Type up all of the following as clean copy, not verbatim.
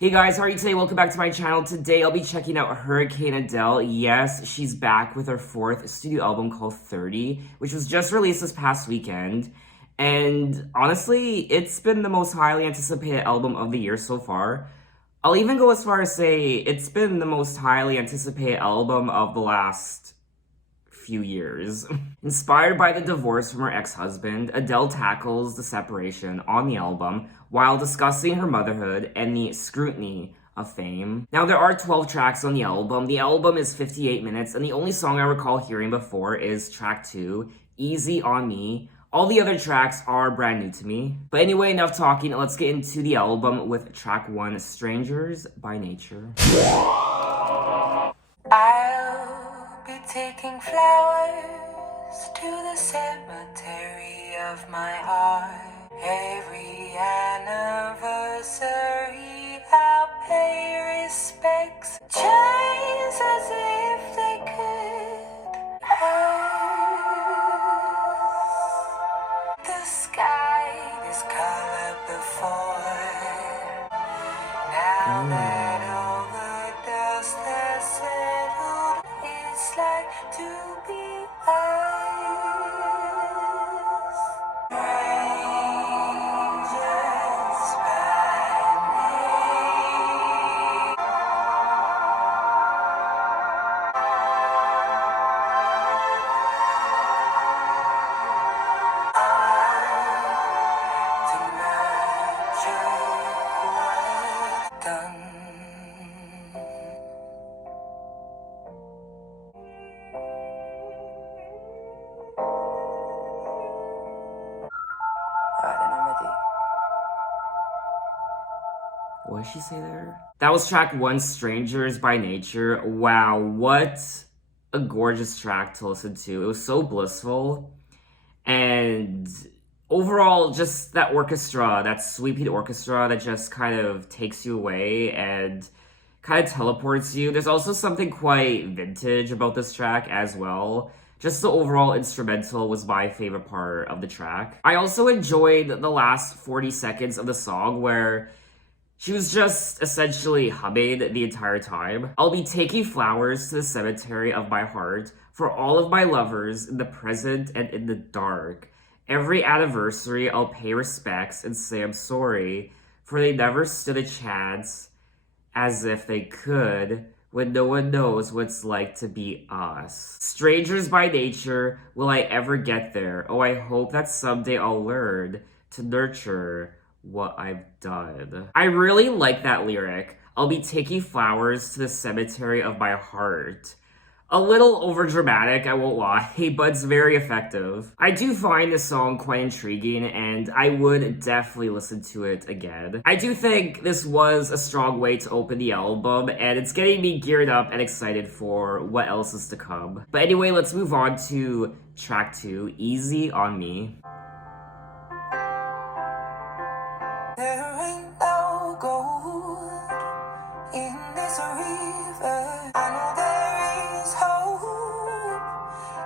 Hey guys, how are you today? Welcome back to my channel. Today I'll be checking out Hurricane Adele. Yes, she's back with her fourth studio album called 30, which was just released this past weekend. And honestly, it's been the most highly anticipated album of the year so far. I'll even go as far as say it's been the most highly anticipated album of the last few years. Inspired by the divorce from her ex-husband, Adele tackles the separation on the album while discussing her motherhood and the scrutiny of fame. Now, there are 12 tracks on the album. The album is 58 minutes, and the only song I recall hearing before is track 2, Easy on Me. All the other tracks are brand new to me. But anyway, enough talking. Let's get into the album with track 1, Strangers by Nature. I'll be taking flowers to the cemetery of my heart. Every anniversary I'll pay respects, just as if they could hurt. The sky is colored before. Now that all the dust has settled, it's like to be us. Strangers by name. Too much of what's done. What did she say there? That was track 1, Strangers by Nature. Wow, what a gorgeous track to listen to. It was so blissful. And overall, just that orchestra, that sweet beat orchestra that just kind of takes you away and kind of teleports you. There's also something quite vintage about this track as well. Just the overall instrumental was my favorite part of the track. I also enjoyed the last 40 seconds of the song where she was just essentially humming the entire time. I'll be taking flowers to the cemetery of my heart for all of my lovers in the present and in the dark. Every anniversary, I'll pay respects and say I'm sorry, for they never stood a chance as if they could when no one knows what it's like to be us. Strangers by nature, will I ever get there? Oh, I hope that someday I'll learn to nurture what I've done. I really like that lyric. I'll be taking flowers to the cemetery of my heart. A little overdramatic, I won't lie, but it's very effective. I do find this song quite intriguing, and I would definitely listen to it again. I do think this was a strong way to open the album, and it's getting me geared up and excited for what else is to come. But anyway, let's move on to track 2, Easy on Me. There ain't no gold in this river. I know there is hope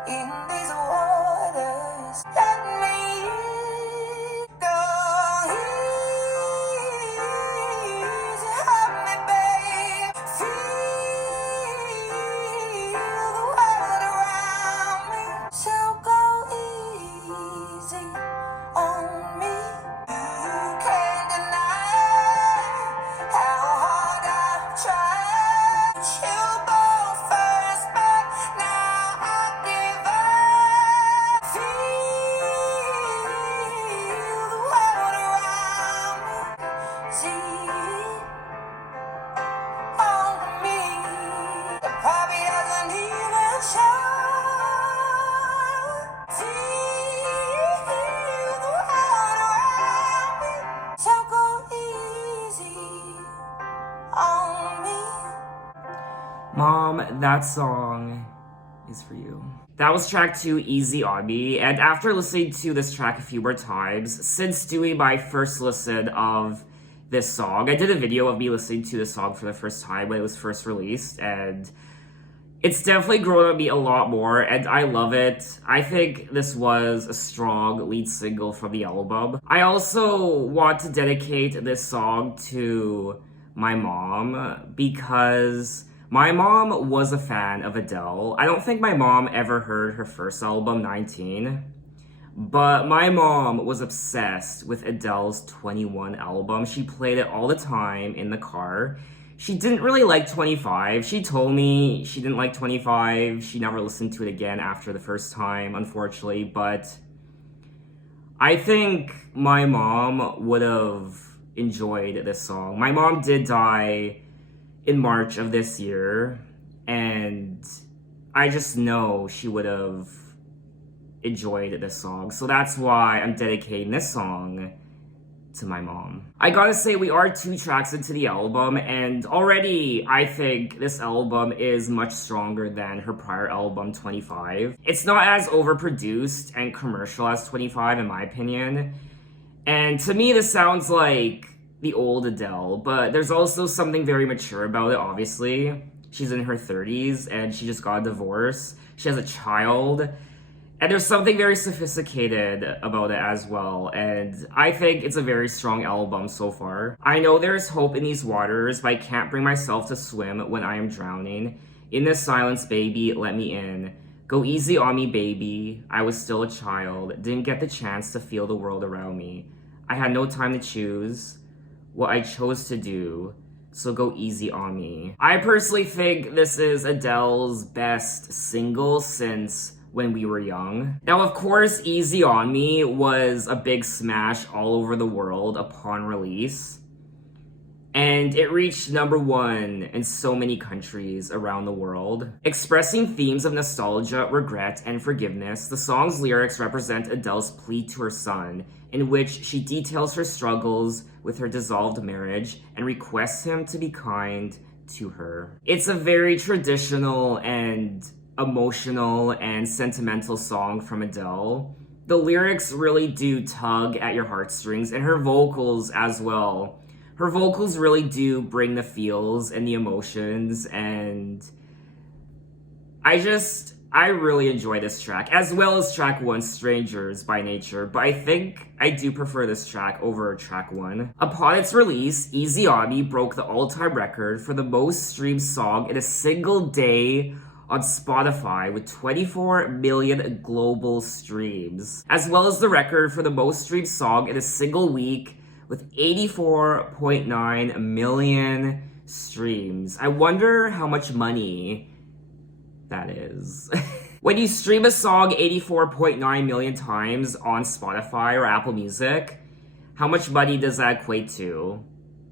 in these waters. Let me go easy on me, babe. Feel the world around me. So go easy on me. You can't deny how hard I've tried. You go first, but now I give up. Feel the world around me. See on me. It probably doesn't even show. Feel the world around me. So go easy on me. Mom, that song is for you. That was track 2, Easy on Me, and after listening to this track a few more times, since doing my first listen of this song, I did a video of me listening to this song for the first time when it was first released, and it's definitely grown on me a lot more, and I love it. I think this was a strong lead single from the album. I also want to dedicate this song to my mom because my mom was a fan of Adele. I don't think my mom ever heard her first album, 19, but my mom was obsessed with Adele's 21 album. She played it all the time in the car. She didn't really like 25. She told me she didn't like 25. She never listened to it again after the first time, unfortunately, but I think my mom would have enjoyed this song. My mom did die in March of this year, and I just know she would have enjoyed this song. So that's why I'm dedicating this song to my mom. I gotta say, we are 2 tracks into the album, and already I think this album is much stronger than her prior album, 25. It's not as overproduced and commercial as 25, in my opinion. And to me, this sounds like the old Adele, but there's also something very mature about it, obviously. She's in her 30s, and she just got a divorce. She has a child. And there's something very sophisticated about it as well, and I think it's a very strong album so far. I know there's hope in these waters, but I can't bring myself to swim when I am drowning. In this silence, baby, let me in. Go easy on me, baby. I was still a child, didn't get the chance to feel the world around me. I had no time to choose what I chose to do, so go easy on me. I personally think this is Adele's best single since When We Were Young. Now, of course, Easy on Me was a big smash all over the world upon release, and it reached #1 in so many countries around the world. Expressing themes of nostalgia, regret, and forgiveness, the song's lyrics represent Adele's plea to her son, in which she details her struggles with her dissolved marriage and requests him to be kind to her. It's a very traditional and emotional and sentimental song from Adele. The lyrics really do tug at your heartstrings, and her vocals as well. Her vocals really do bring the feels and the emotions, and I really enjoy this track, as well as track 1, Strangers by Nature, but I think I do prefer this track over track 1. Upon its release, Easy On Me broke the all-time record for the most streamed song in a single day on Spotify with 24 million global streams, as well as the record for the most streamed song in a single week with 84.9 million streams. I wonder how much money that is. When you stream a song 84.9 million times on Spotify or Apple Music, how much money does that equate to?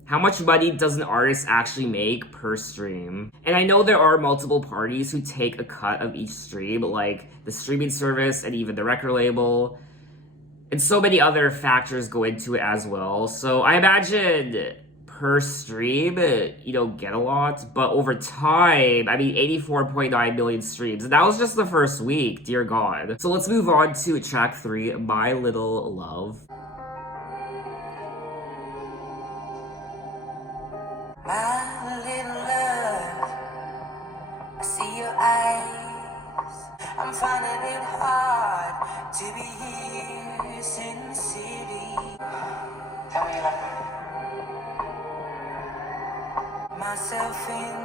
How much money does an artist actually make per stream? And I know there are multiple parties who take a cut of each stream, like the streaming service and even the record label. And so many other factors go into it as well. So I imagine per stream, you don't get a lot, but over time, I mean, 84.9 million streams. And that was just the first week, dear God. So let's move on to track 3, My Little Love. My little love, I see your eyes. I'm finding it hard to be here sincerely. Tell me you love me. Myself in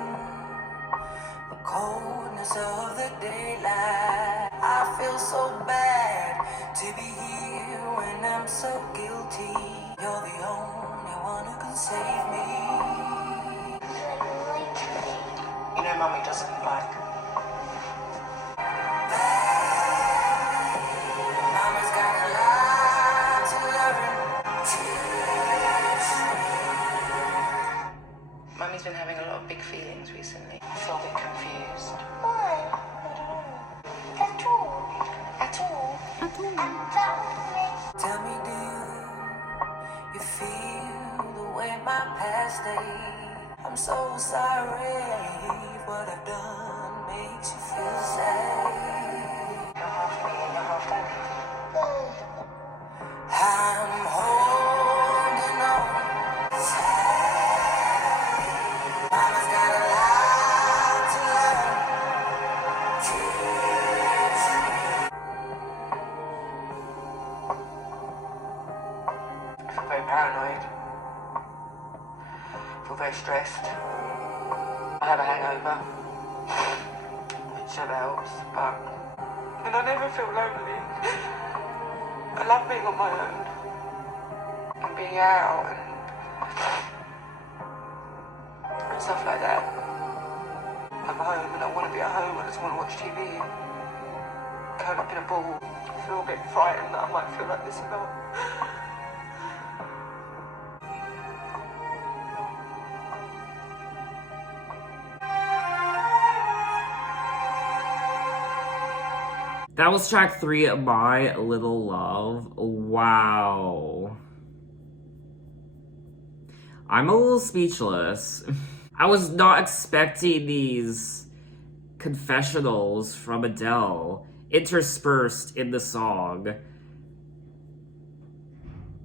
the coldness of the daylight. I feel so bad to be here when I'm so guilty. You're the only one who can save me. You know, Mummy doesn't like. Mama's got a lot to learn. Mummy's been having a lot of big feelings recently. I feel a bit confused. Why? I don't know. At all. At all. Tell me, do you feel the way my past days? I'm so sorry if what I've done makes you feel sad. You're half me and you're half daddy. I'm holding on tight. Mama's got a lot to learn. I feel very paranoid. I feel very stressed. stressed. I have a hangover, which never helps, but and I never feel lonely. I love being on my own and being out and stuff like that. I'm home and I want to be at home. I just want to watch TV, curl up in a ball. I feel a bit frightened that I might feel like this a lot. That was track 3 by Little Love. Wow. I'm a little speechless. I was not expecting these confessionals from Adele interspersed in the song.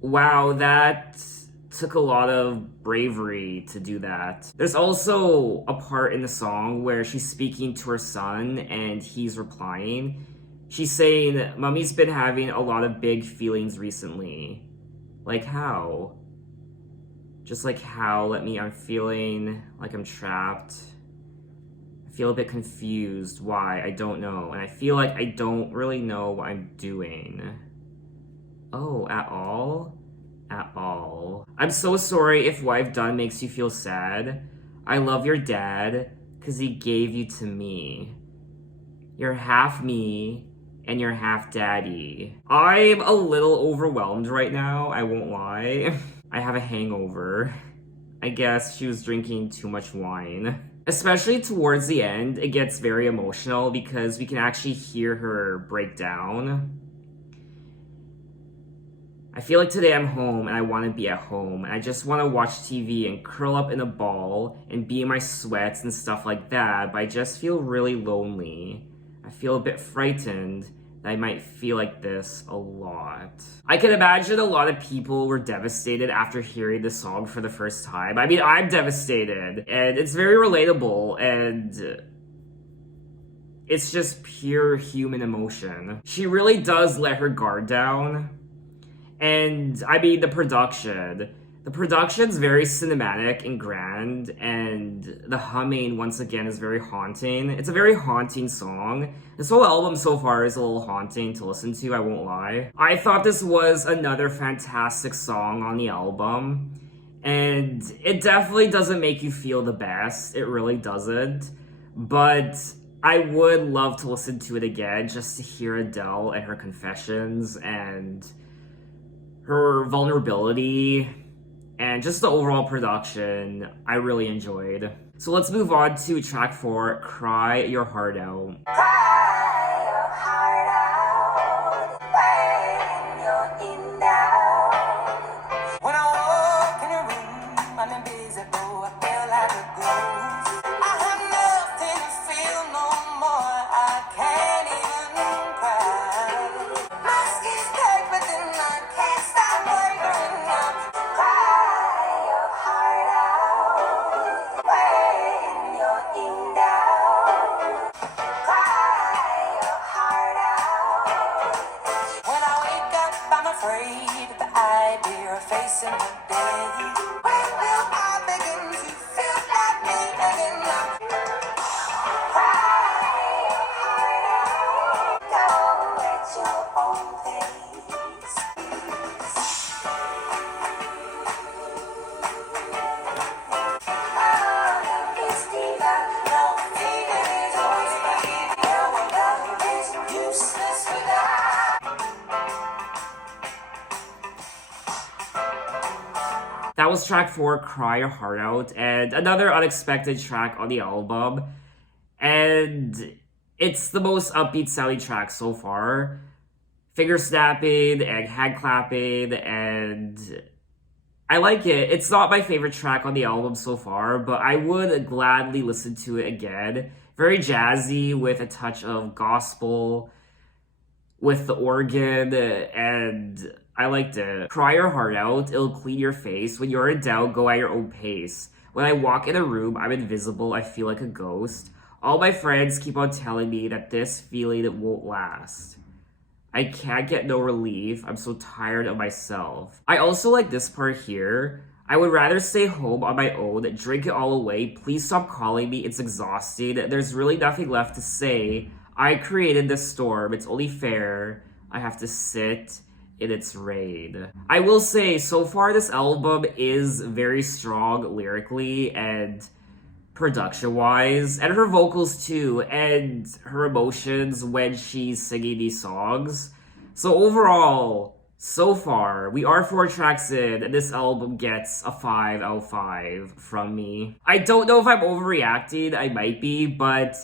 Wow, that took a lot of bravery to do that. There's also a part in the song where she's speaking to her son and he's replying. She's saying, "Mommy's been having a lot of big feelings recently." Like how? Just like how? I'm feeling like I'm trapped. I feel a bit confused. Why? I don't know. And I feel like I don't really know what I'm doing. Oh, at all? At all. I'm so sorry if what I've done makes you feel sad. I love your dad, because he gave you to me. You're half me, and you're half daddy. I'm a little overwhelmed right now, I won't lie. I have a hangover. I guess she was drinking too much wine. Especially towards the end, it gets very emotional because we can actually hear her break down. I feel like today I'm home and I want to be at home and I just want to watch TV and curl up in a ball and be in my sweats and stuff like that, but I just feel really lonely. I feel a bit frightened that I might feel like this a lot. I can imagine a lot of people were devastated after hearing this song for the first time. I mean, I'm devastated and it's very relatable and it's just pure human emotion. She really does let her guard down. And I mean, the production's very cinematic and grand, and the humming, once again, is very haunting. It's a very haunting song. This whole album so far is a little haunting to listen to, I won't lie. I thought this was another fantastic song on the album, and it definitely doesn't make you feel the best. It really doesn't. But I would love to listen to it again just to hear Adele and her confessions and her vulnerability and just the overall production. I really enjoyed. So let's move on to track 4, Cry Your Heart Out. Cry your heart out when you're in doubt. When I walk in a room, I'm invisible. I feel like a ghost. I have nothing to feel no more. I can't even cry. My skin's tight, but then I can't stop wondering now. Cry your heart out when you're in doubt. Cry your heart out. When I wake up, I'm afraid of the idea of facing the day. When will I begin to feel like me again now? Cry your heart out. Go at your own pace. It's deeper. No, feeling is always easier when love is useless without. That was track 4, Cry Your Heart Out, and another unexpected track on the album. And it's the most upbeat Sally track so far. Finger snapping and hand clapping, and I like it. It's not my favorite track on the album so far, but I would gladly listen to it again. Very jazzy with a touch of gospel with the organ, and I liked it. Cry your heart out, it'll clean your face. When you're in doubt, go at your own pace. When I walk in a room, I'm invisible, I feel like a ghost. All my friends keep on telling me that this feeling won't last. I can't get no relief, I'm so tired of myself. I also like this part here. I would rather stay home on my own, drink it all away. Please stop calling me. It's exhausting. There's really nothing left to say. I created this storm. It's only fair I have to sit in its rain. I will say, so far, this album is very strong lyrically and production wise, and her vocals too, and her emotions when she's singing these songs. So overall, so far, we are 4 tracks in, and this album gets a 5 out of 5 from me. I don't know if I'm overreacting, I might be, but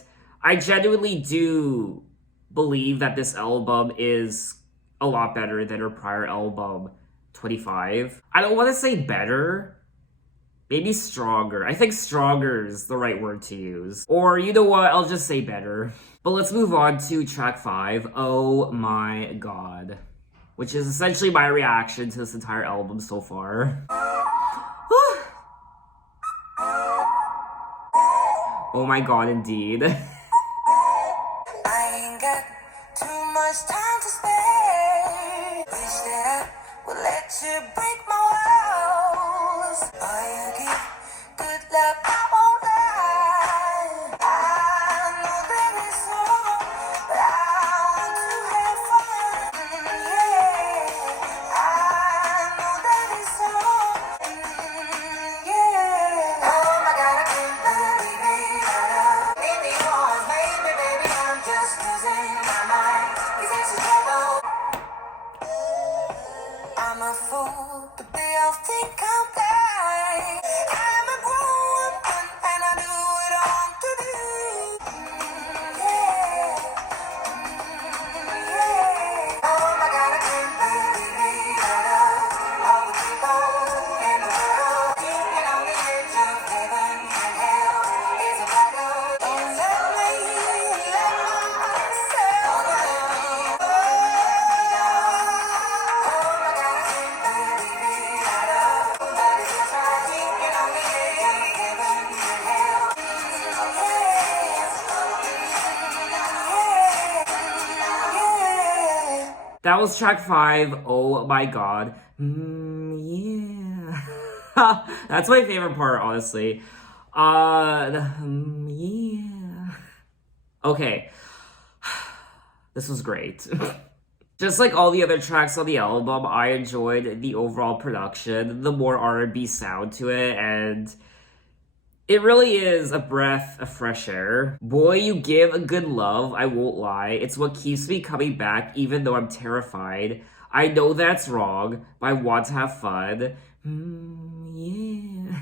I genuinely do believe that this album is a lot better than her prior album, 25. I don't want to say better, maybe stronger. I think stronger is the right word to use. Or you know what, I'll just say better. But let's move on to track 5, Oh My God, which is essentially my reaction to this entire album so far. Oh my god, indeed. I ain't got too much time to spare. Wish that I would let you break my walls. Oh, you give good love, I won't lie. I know that it's wrong, but I want to have fun. Yeah, I know that it's wrong. Yeah. Oh my God, I can't believe it. In the arms, baby, baby, I'm just losing my mind. Is this a devil? I'm a fool, but they all think I'm blind. I'm a grown woman, and I do what I want to do. Yeah, yeah. Oh my God, I can't believe it. All the people in the world, and on the edge of heaven and hell is a battle. Don't let me let myself down. Oh my God, I can't believe it. But it's just right, and on the edge of heaven and hell. Yeah. That was track 5, Oh My God. Yeah. That's my favorite part, honestly. Yeah. Okay. This was great. Just like all the other tracks on the album, I enjoyed the overall production, the more R&B sound to it, and it really is a breath of fresh air. Boy, you give a good love, I won't lie. It's what keeps me coming back even though I'm terrified. I know that's wrong, but I want to have fun. Yeah.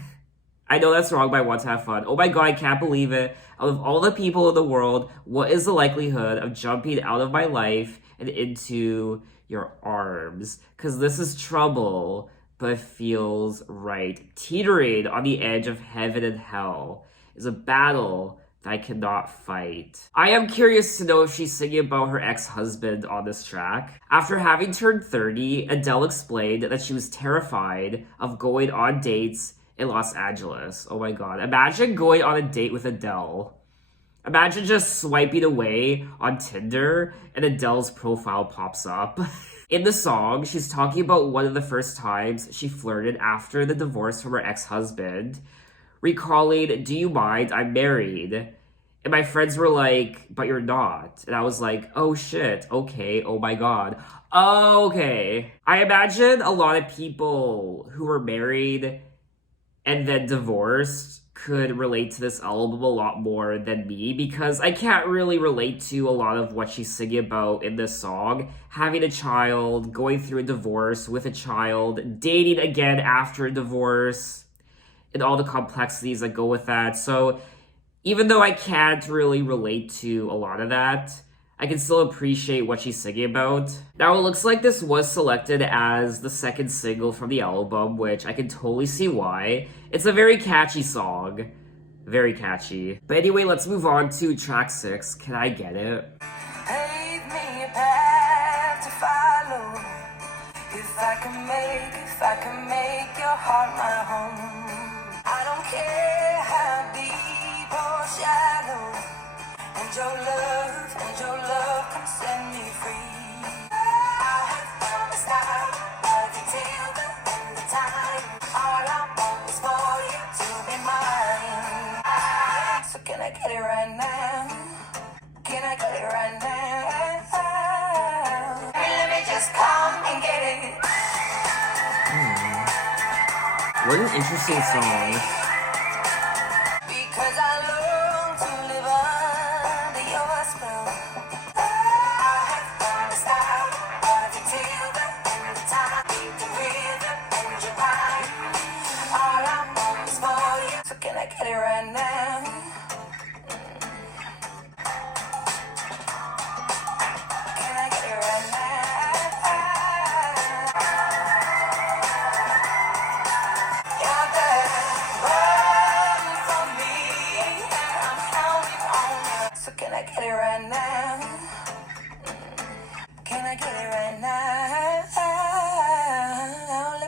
I know that's wrong, but I want to have fun. Oh my god, I can't believe it. Out of all the people in the world, what is the likelihood of jumping out of my life and into your arms? Because this is trouble, but feels right. Teetering on the edge of heaven and hell is a battle that I cannot fight. I am curious to know if she's singing about her ex-husband on this track. After having turned 30, Adele explained that she was terrified of going on dates in Los Angeles. Oh my god. Imagine going on a date with Adele. Imagine just swiping away on Tinder and Adele's profile pops up. In the song, she's talking about one of the first times she flirted after the divorce from her ex-husband, recalling, "Do you mind? I'm married." And my friends were like, "But you're not." And I was like, "Oh shit, okay, oh my god. Okay." I imagine a lot of people who were married and then divorced could relate to this album a lot more than me, because I can't really relate to a lot of what she's singing about in this song. Having a child, going through a divorce with a child, dating again after a divorce, and all the complexities that go with that. So even though I can't really relate to a lot of that, I can still appreciate what she's singing about. Now, it looks like this was selected as the second single from the album, which I can totally see why. It's a very catchy song. Very catchy. But anyway, let's move on to track 6, Can I Get It? Pave me a path to follow. If I can make your heart my home. I don't care how deep or shallow. And your love can set me free. I have promised I love you till the end of time. All I What an interesting song. Because I learned to live under your spell. I have found a style, but until the end of time, the rhythm and your mind. All I want is for you. So can I get it right now? Can I get it right now? You're the one for me, and I'm counting on you. So can I get it right now? Can I get it right now?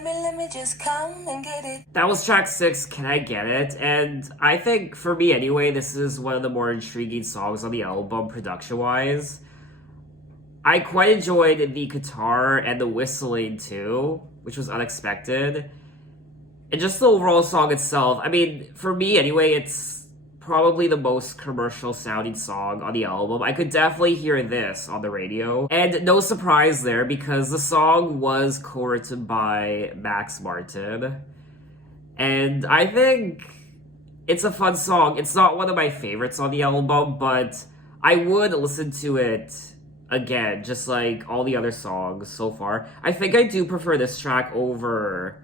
Let me just come and get it. That was track 6, Can I Get It? And I think, for me anyway, this is one of the more intriguing songs on the album, production-wise. I quite enjoyed the guitar and the whistling too, which was unexpected. And just the overall song itself, I mean, for me anyway, it's probably the most commercial sounding song on the album. I could definitely hear this on the radio. And no surprise there, because the song was co-written by Max Martin. And I think it's a fun song. It's not one of my favorites on the album, but I would listen to it again, just like all the other songs so far. I think I do prefer this track over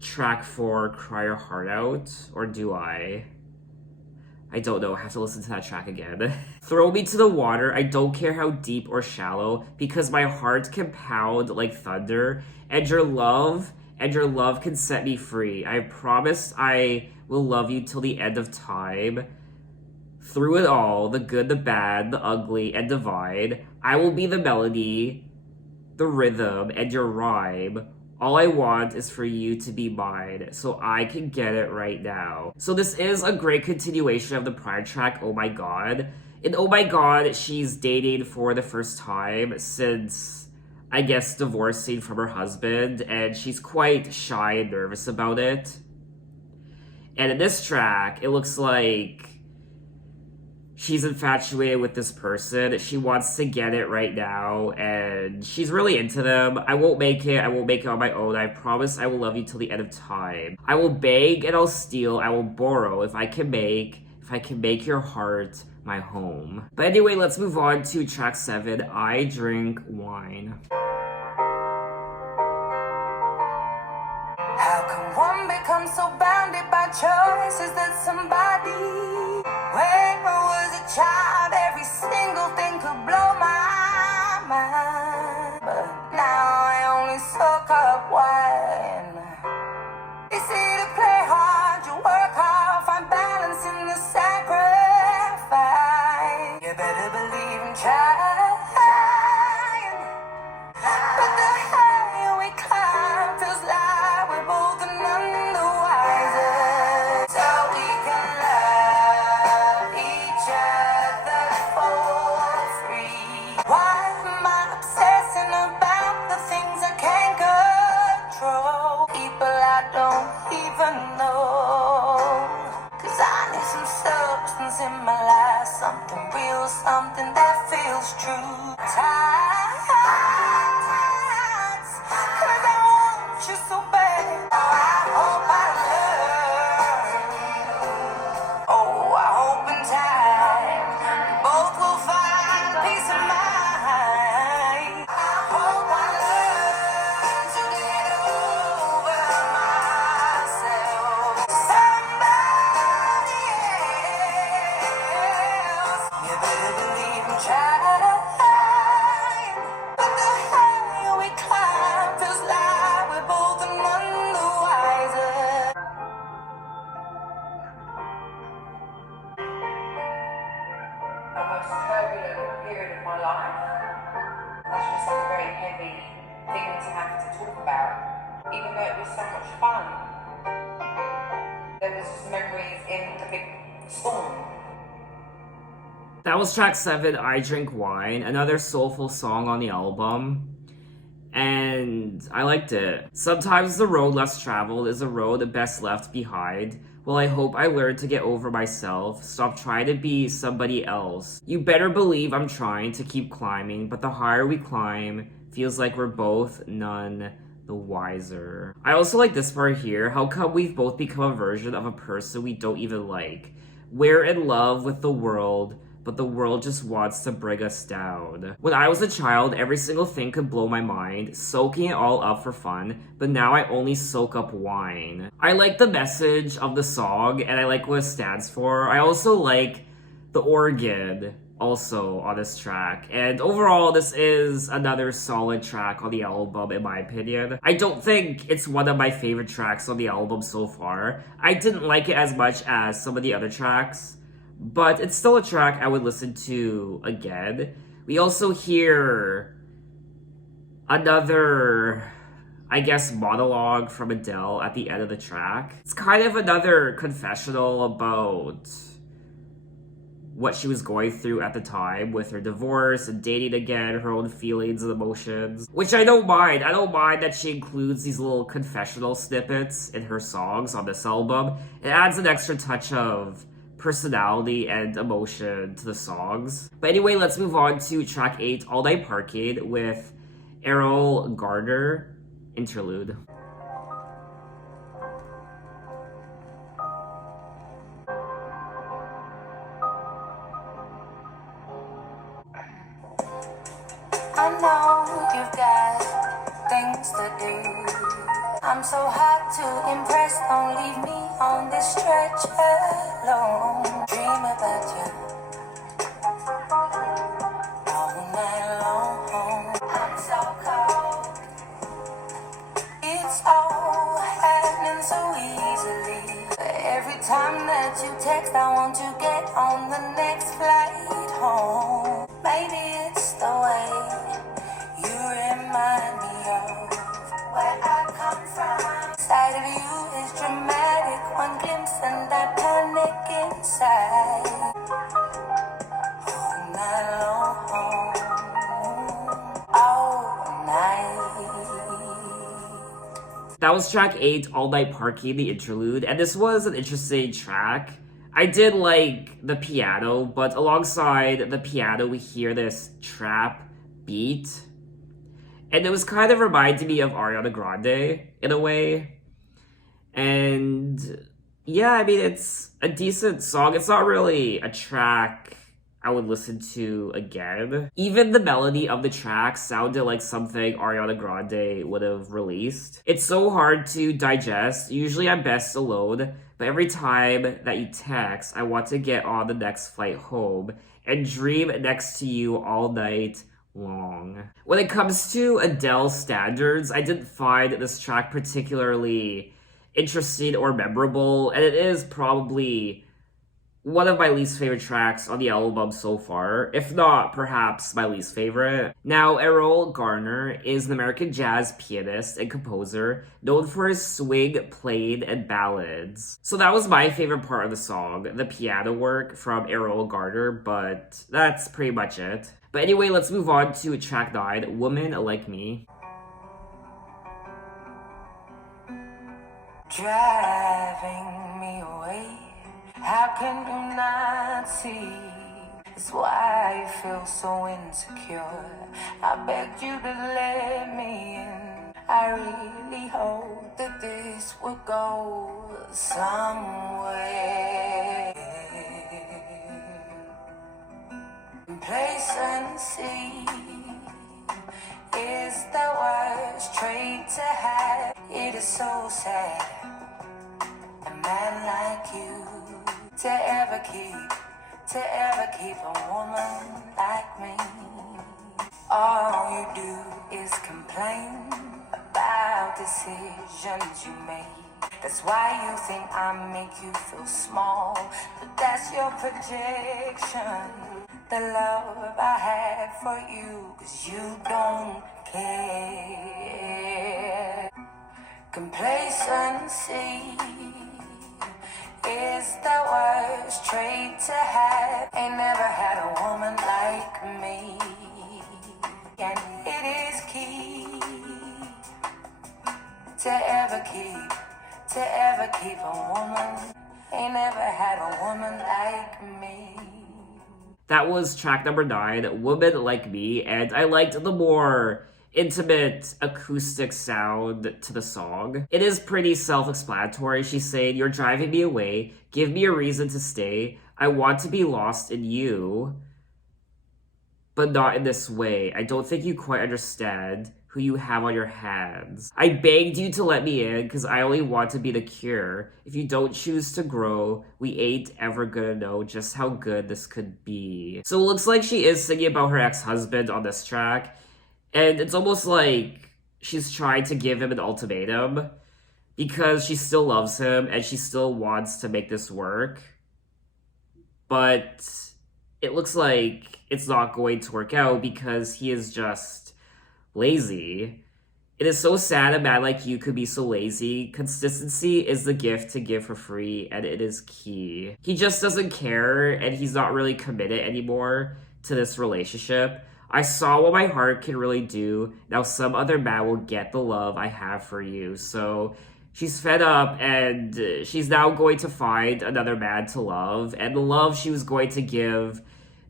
track 4, Cry Your Heart Out, or do I? I don't know, I have to listen to that track again. Throw me to the water, I don't care how deep or shallow, because my heart can pound like thunder, and your love can set me free. I promise I will love you till the end of time. Through it all, the good, the bad, the ugly, and divine, I will be the melody, the rhythm, and your rhyme. All I want is for you to be mine, so I can get it right now. So this is a great continuation of the prior track, Oh My God. In Oh My God, she's dating for the first time since, I guess, divorcing from her husband, and she's quite shy and nervous about it. And in this track, it looks like she's infatuated with this person. She wants to get it right now, and she's really into them. I won't make it on my own. I promise I will love you till the end of time. I will beg and I'll steal, I will borrow if I can make your heart my home. But anyway, let's move on to track 7, I Drink Wine. How can one become so bounded by choices that somebody? When I was a child, every single thing could blow my mind. But now I only soak up wine. They say to play hard, you work hard, find balance in the sacrifice. You better believe in trying. But the higher we climb feels like we're both none the wiser. So we can love each other for free. Why am I obsessing about the things I can't control? People I don't even know. 'Cause I need some substance in my life, something real, something that feels true. Times, 'cause I want you so bad. Oh, I hope I learn. Oh, I hope in time both will find peace of mind. I hope I learn to get over myself. Somebody else. You better believe I'm trying. But the higher we climb feels like we're both none the wiser. The most turbulent period of my life. That's just like a very heavy thing to have to talk about. Even though it was so much fun, there was just memories in the big storm. That was track 7, I Drink Wine, another soulful song on the album. And I liked it. Sometimes the road less traveled is a road best left behind. Well, I hope I learned to get over myself, stop trying to be somebody else. You better believe I'm trying to keep climbing, but the higher we climb, feels like we're both none the wiser. I also like this part here. How come we've both become a version of a person we don't even like? We're in love with the world, but the world just wants to bring us down. When I was a child, every single thing could blow my mind, soaking it all up for fun, but now I only soak up wine. I like the message of the song, and I like what it stands for. I also like the organ also on this track. And overall, this is another solid track on the album, in my opinion. I don't think it's one of my favorite tracks on the album so far. I didn't like it as much as some of the other tracks, but it's still a track I would listen to again. We also hear another, I guess, monologue from Adele at the end of the track. It's kind of another confessional about what she was going through at the time with her divorce and dating again, her own feelings and emotions. Which I don't mind. I don't mind that she includes these little confessional snippets in her songs on this album. It adds an extra touch of personality and emotion to the songs. But anyway, let's move on to track 8, All Night Parking with Errol Garner Interlude. I know you've got things to do. I'm so hard to impress, don't leave me on this stretch alone. Dream about you all night long. I'm so cold, it's all happening so easily. Every time that you text, I want to get on the next flight home. Maybe it's the way you remind me of where I come from. Side of you is dramatic, one glimpse and I panic inside. All night long, all night. That was track 8, All Night Parking The Interlude, and this was an interesting track. I did like the piano, but alongside the piano we hear this trap beat. And it was kind of reminding me of Ariana Grande in a way. And yeah, I mean, it's a decent song. It's not really a track I would listen to again. Even the melody of the track sounded like something Ariana Grande would have released. It's so hard to digest. Usually I'm best alone, but every time that you text, I want to get on the next flight home and dream next to you all night long. When it comes to Adele standards, I didn't find this track particularly interesting or memorable, and it is probably one of my least favorite tracks on the album so far, if not perhaps my least favorite. Now, Errol Garner is an American jazz pianist and composer known for his swing playing and ballads. So that was my favorite part of the song, the piano work from Errol Garner, but that's pretty much it. But anyway, let's move on to track 9, Woman Like Me. Driving me away. How can you not see? It's why I feel so insecure. I begged you to let me in. I really hope that this would go somewhere. Complacency is the worst trait to have. It is so sad, a man like you, to ever keep a woman like me. All you do is complain about decisions you make. That's why you think I make you feel small, but that's your projection. The love I had for you, 'cause you don't care. Complacency is the worst trait to have. Ain't never had a woman like me, and it is key to ever keep a woman. Ain't never had a woman like me. That was track number 9, Woman Like Me, and I liked the more intimate acoustic sound to the song. It is pretty self-explanatory. She's saying, "You're driving me away. Give me a reason to stay. I want to be lost in you, but not in this way. I don't think you quite understand who you have on your hands. I begged you to let me in because I only want to be the cure. If you don't choose to grow, we ain't ever gonna know just how good this could be." So it looks like she is singing about her ex-husband on this track, and it's almost like she's trying to give him an ultimatum because she still loves him and she still wants to make this work. But it looks like it's not going to work out because he is just lazy. It is so sad a man like you could be so lazy. Consistency is the gift to give for free, and it is key. He just doesn't care, and he's not really committed anymore to this relationship. I saw what my heart can really do. Now some other man will get the love I have for you. So she's fed up, and she's now going to find another man to love. And the love she was going to give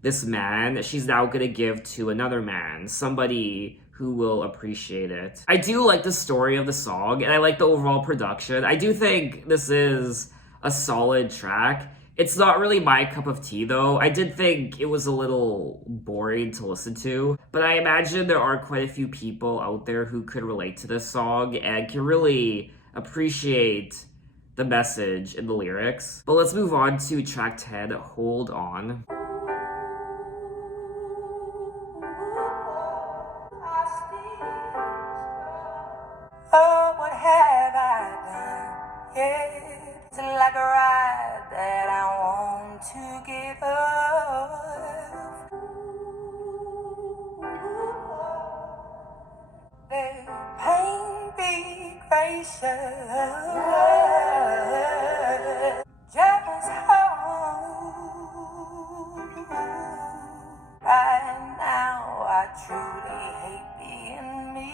this man, she's now going to give to another man. Somebody who will appreciate it. I do like the story of the song, and I like the overall production. I do think this is a solid track. It's not really my cup of tea, though. I did think it was a little boring to listen to, but I imagine there are quite a few people out there who could relate to this song and can really appreciate the message in the lyrics. But let's move on to track 10, Hold On. Oh, what have I done? Yeah, it's like a ride that I want to get off. Let pain be gracious. Just hold. Right now, I truly hate being me.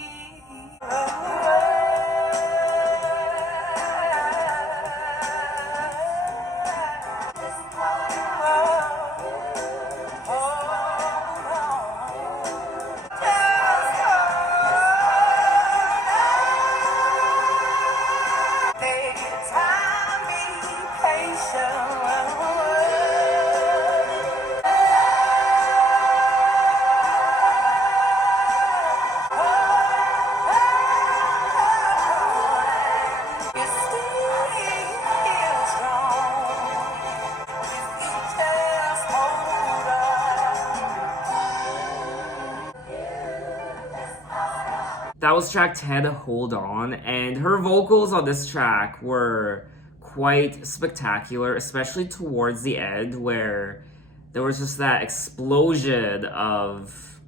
That was track 10, Hold On, and her vocals on this track were quite spectacular, especially towards the end where there was just that explosion of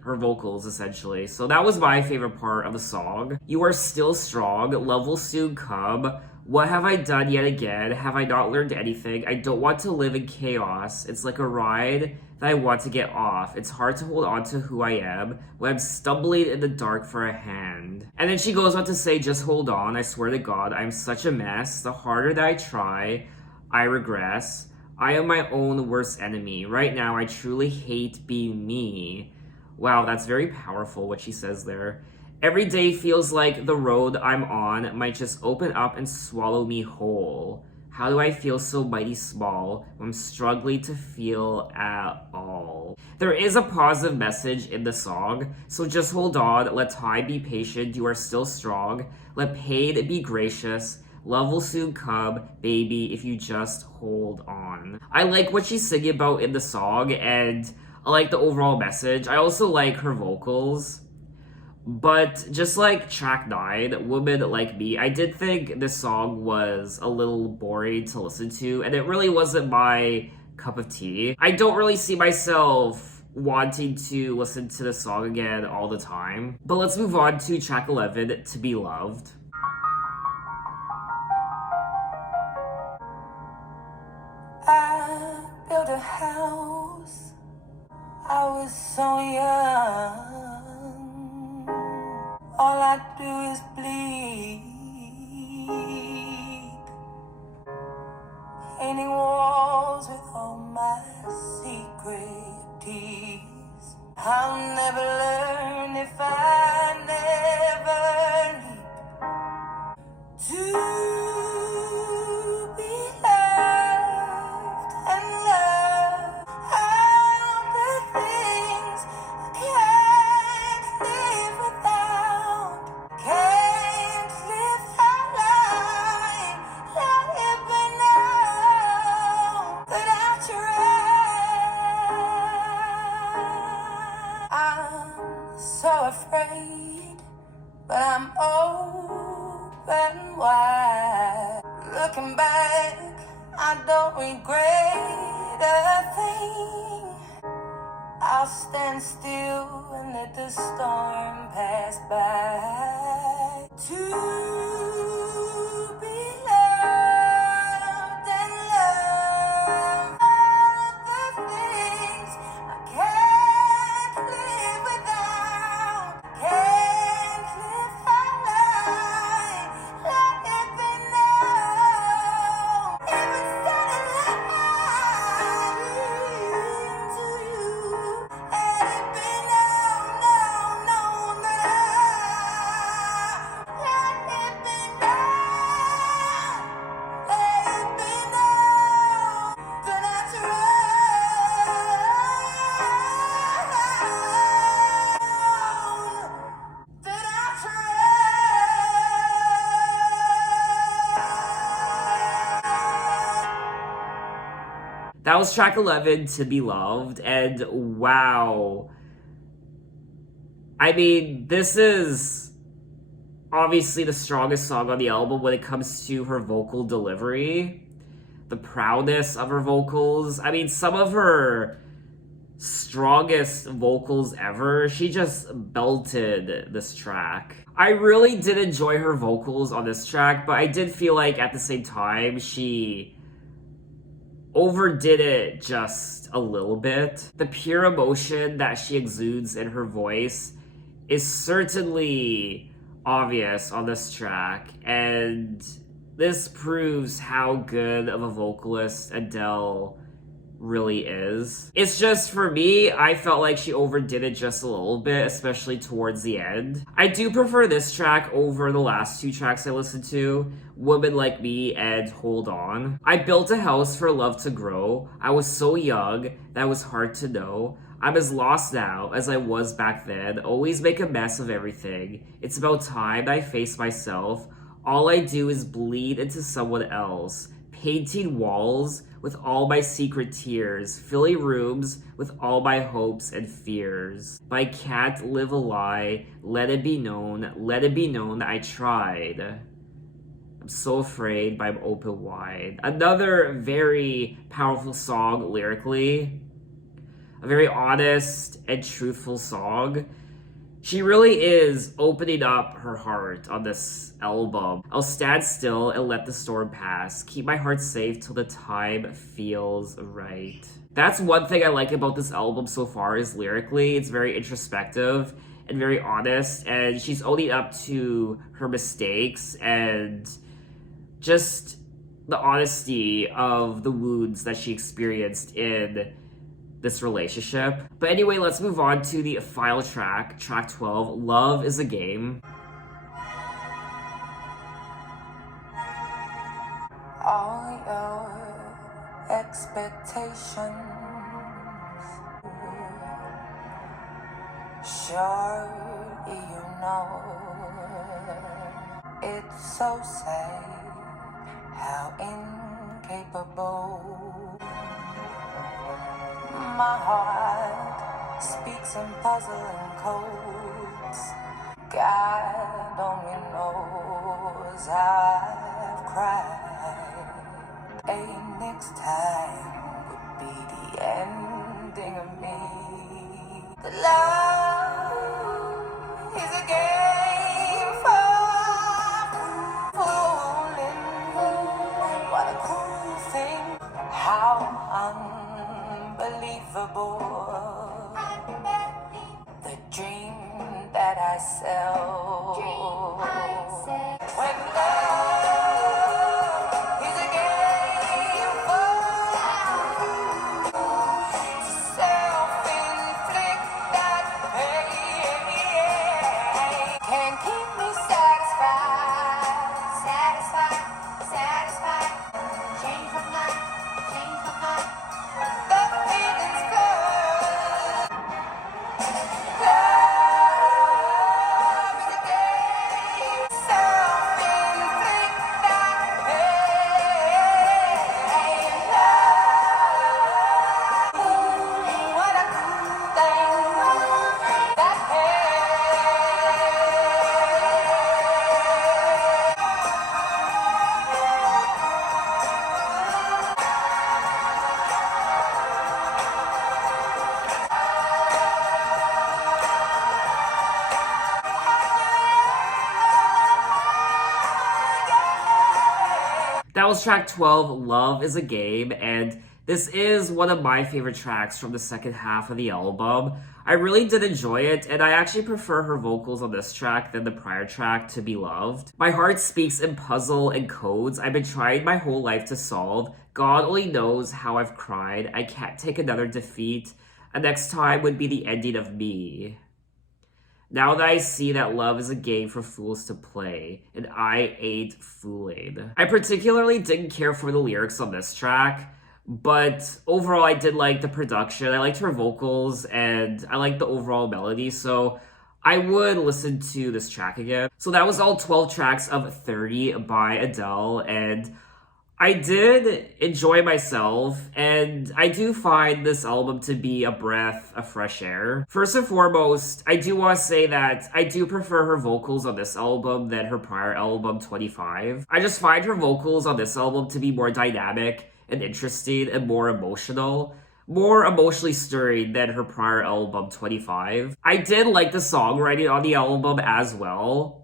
her vocals, essentially. So that was my favorite part of the song. You are still strong, love will soon come. What have I done yet again? Have I not learned anything? I don't want to live in chaos. It's like a ride that I want to get off. It's hard to hold on to who I am when I'm stumbling in the dark for a hand. And then she goes on to say, just hold on. I swear to God, I'm such a mess. The harder that I try, I regress. I am my own worst enemy. Right now, I truly hate being me. Wow, that's very powerful what she says there. Every day feels like the road I'm on might just open up and swallow me whole. How do I feel so mighty small when I'm struggling to feel at all? There is a positive message in the song, so just hold on, let time be patient, you are still strong. Let pain be gracious, love will soon come, baby, if you just hold on. I like what she's singing about in the song, and I like the overall message. I also like her vocals. But just like track 9, Woman Like Me, I did think this song was a little boring to listen to, and it really wasn't my cup of tea. I don't really see myself wanting to listen to the song again all the time. But let's move on to track 11, To Be Loved. I built a house, I was so young. All I do is bleed, painting walls with all my secret tears. I'll never learn if I regret a thing. I'll stand still and let the storm pass by. To be loved and loved, all the things I can't live without. Can't live my life, let it be known. Every satellite to you, let it be known, known, known that let it be known, let it be known that I tried, that I tried. That was track 11, To Be Loved, and wow. I mean, this is obviously the strongest song on the album when it comes to her vocal delivery, the proudness of her vocals. I mean, some of her strongest vocals ever. She just belted this track. I really did enjoy her vocals on this track, but I did feel like at the same time she overdid it just a little bit. The pure emotion that she exudes in her voice is certainly obvious on this track, and this proves how good of a vocalist Adele really is. It's just, for me, I felt like she overdid it just a little bit, especially towards the end. I do prefer this track over the last two tracks I listened to, Woman Like Me and Hold On. I built a house for love to grow. I was so young, that was hard to know. I'm as lost now as I was back then. Always make a mess of everything. It's about time I face myself. All I do is bleed into someone else. Painting walls with all my secret tears, filling rooms with all my hopes and fears. But I can't live a lie, let it be known that I tried. I'm so afraid, but I'm open wide. Another very powerful song lyrically, a very honest and truthful song. She really is opening up her heart on this album. I'll stand still and let the storm pass. Keep my heart safe till the time feels right. That's one thing I like about this album so far, is lyrically, it's very introspective and very honest, and she's owning up to her mistakes and just the honesty of the wounds that she experienced in this relationship. But anyway, let's move on to the final track, track 12, Love is a Game. All your expectations, sure you know it's so sad how incapable my heart speaks in puzzling codes. God only knows I've cried. A next time would be the ending of me. The love is a game for fooling. What a cruel thing. How unbelievable. The dream that I sell. When love is a game for was track 12, Love is a Game, and this is one of my favorite tracks from the second half of the album. I really did enjoy it, and I actually prefer her vocals on this track than the prior track, To Be Loved. My heart speaks in puzzle and codes I've been trying my whole life to solve. God only knows how I've cried. I can't take another defeat. A next time would be the ending of me. Now that I see that love is a game for fools to play, and I ain't fooling. I particularly didn't care for the lyrics on this track, but overall I did like the production. I liked her vocals, and I liked the overall melody, so I would listen to this track again. So that was all 12 tracks of 30 by Adele, and I did enjoy myself, and I do find this album to be a breath of fresh air. First and foremost, I do want to say that I do prefer her vocals on this album than her prior album, 25. I just find her vocals on this album to be more dynamic and interesting and more emotional. More emotionally stirring than her prior album, 25. I did like the songwriting on the album as well.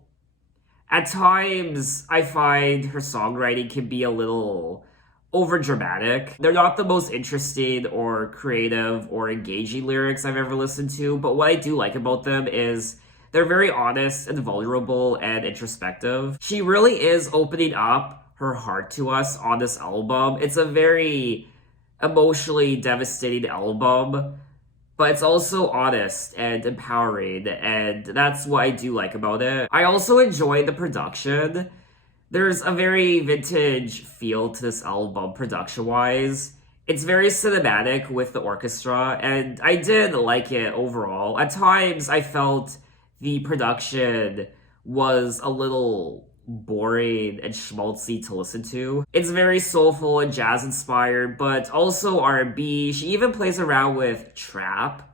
At times, I find her songwriting can be a little overdramatic. They're not the most interesting or creative or engaging lyrics I've ever listened to, but what I do like about them is they're very honest and vulnerable and introspective. She really is opening up her heart to us on this album. It's a very emotionally devastating album, but it's also honest and empowering, and that's what I do like about it. I also enjoy the production. There's a very vintage feel to this album, production-wise. It's very cinematic with the orchestra, and I did like it overall. At times, I felt the production was a little boring and schmaltzy to listen to. It's very soulful and jazz inspired, but also R&B. She even plays around with trap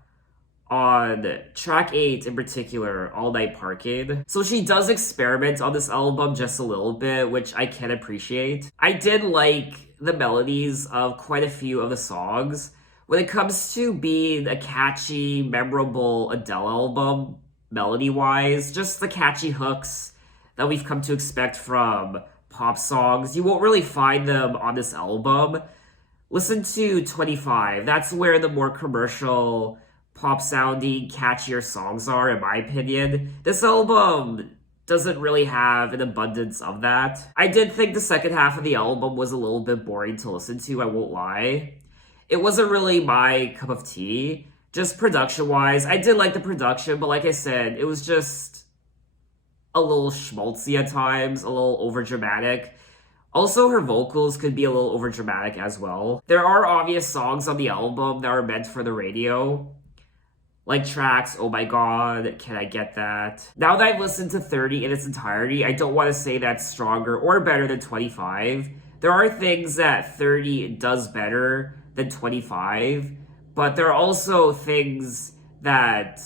on track 8 in particular, All Night Parking. So she does experiment on this album just a little bit, which I can appreciate. I did like the melodies of quite a few of the songs. When it comes to being a catchy, memorable Adele album, melody-wise, just the catchy hooks that we've come to expect from pop songs, you won't really find them on this album. Listen to 25. That's where the more commercial, pop-sounding, catchier songs are, in my opinion. This album doesn't really have an abundance of that. I did think the second half of the album was a little bit boring to listen to, I won't lie. It wasn't really my cup of tea. Just production-wise, I did like the production, but like I said, it was just a little schmaltzy at times, a little overdramatic. Also, her vocals could be a little overdramatic as well. There are obvious songs on the album that are meant for the radio, like tracks, Oh My God, Can I Get That? Now that I've listened to 30 in its entirety, I don't want to say that's stronger or better than 25. There are things that 30 does better than 25, but there are also things that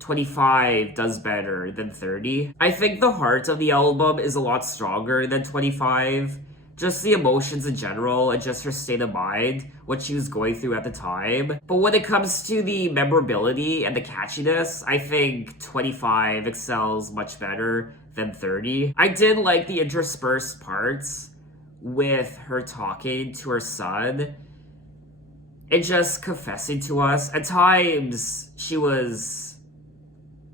25 does better than 30. I think the heart of the album is a lot stronger than 25. Just the emotions in general and just her state of mind, what she was going through at the time. But when it comes to the memorability and the catchiness, I think 25 excels much better than 30. I did like the interspersed parts with her talking to her son and just confessing to us. At times, she was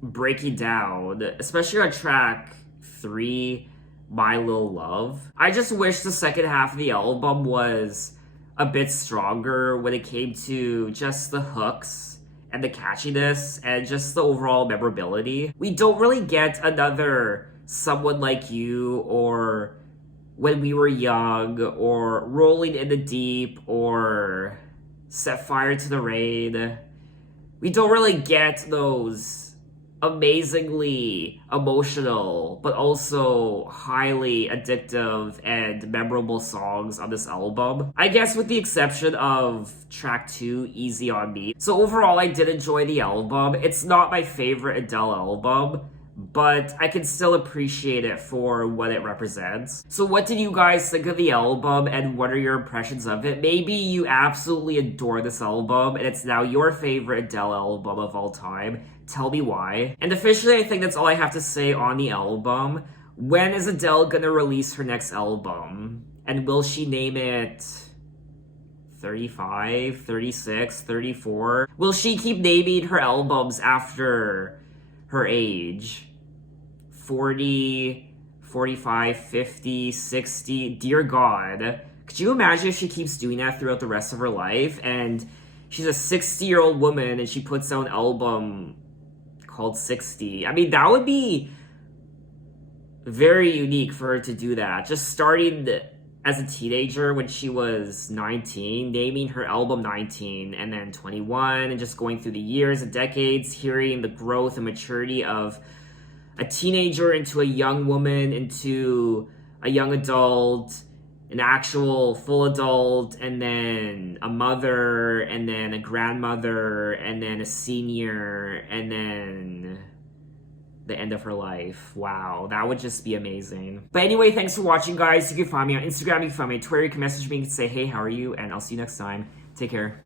breaking down, especially on track 3, My Little Love. I just wish the second half of the album was a bit stronger when it came to just the hooks and the catchiness and just the overall memorability. We don't really get another Someone Like You or When We Were Young or Rolling in the Deep or Set Fire to the Rain. We don't really get those amazingly emotional, but also highly addictive and memorable songs on this album. I guess with the exception of track 2, Easy on Me. So overall, I did enjoy the album. It's not my favorite Adele album, but I can still appreciate it for what it represents. So what did you guys think of the album, and what are your impressions of it? Maybe you absolutely adore this album, and it's now your favorite Adele album of all time. Tell me why. And officially, I think that's all I have to say on the album. When is Adele gonna release her next album? And will she name it 35, 36, 34? Will she keep naming her albums after her age? 40, 45, 50, 60? Dear God. Could you imagine if she keeps doing that throughout the rest of her life? And she's a 60-year-old woman and she puts out an album called 60. I mean, that would be very unique for her to do that. Just starting as a teenager when she was 19, naming her album 19, and then 21, and just going through the years and decades, hearing the growth and maturity of a teenager into a young woman, into a young adult, an actual full adult, and then a mother, and then a grandmother, and then a senior, and then the end of her life. Wow, that would just be amazing. But anyway, thanks for watching, guys. You can find me on Instagram, you can find me on Twitter, you can message me, you can say, hey, how are you? And I'll see you next time. Take care.